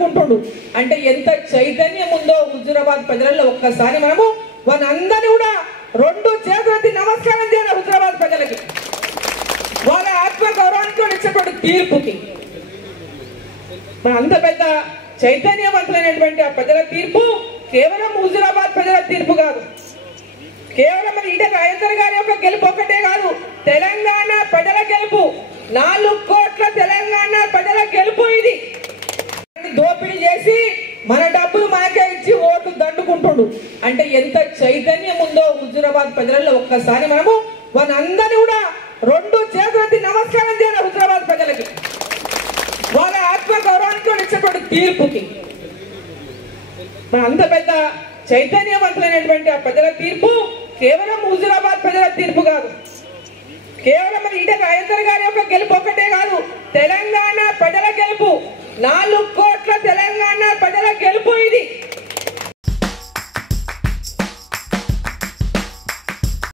దండుకుంటుండు అంటే ఎంత చైతన్యం ఉందో హుజూరాబాద్ ప్రజలలో ఒక్కసారి మనము వాళ్ళందరినీ కూడా రెండు చేతులెత్తి నమస్కారం చేయాలి హుజూరాబాద్ ప్రజలకి వాళ్ళ ఆత్మ గౌరవానికి ఇచ్చేటువంటి తీర్పుకి అంత పెద్ద చైతన్యవంతులైనటువంటి ఆ ప్రజల తీర్పు కేవలం హుజూరాబాద్ ప్రజల తీర్పు కాదు, కేవలం మన ఈటెల రాజేందర్ గారి యొక్క గెలుపు ఒక్కటే కాదు, తెలంగాణ ప్రజల గెలుపు, 4 కోట్ల తెలంగాణ ప్రజల గెలుపు. ఇది దోపిడీ చేసి మన డబ్బులు మనకే ఇచ్చి ఓట్లు దండుకుంటుండు అంటే ఎంత చైతన్యం ఉందో హుజూరాబాద్ ప్రజలలో ఒక్కసారి మనము వాళ్ళందరినీ కూడా రెండు చేతులెత్తి నమస్కారం చేయాలి హుజూరాబాద్ ప్రజలకి వాళ్ళ ఆత్మ గౌరవానికి ఇచ్చేటువంటి తీర్పుకి అంత పెద్ద చైతన్యవంతులైనటువంటి ఆ ప్రజల తీర్పు కేవలం హుజూరాబాద్ ప్రజల తీర్పు కాదు, కేవలం మన ఈటెల రాజేందర్ గారి యొక్క గెలుపు ఒక్కటే కాదు, తెలంగాణ ప్రజల గెలుపు, 4 కోట్ల తెలంగాణ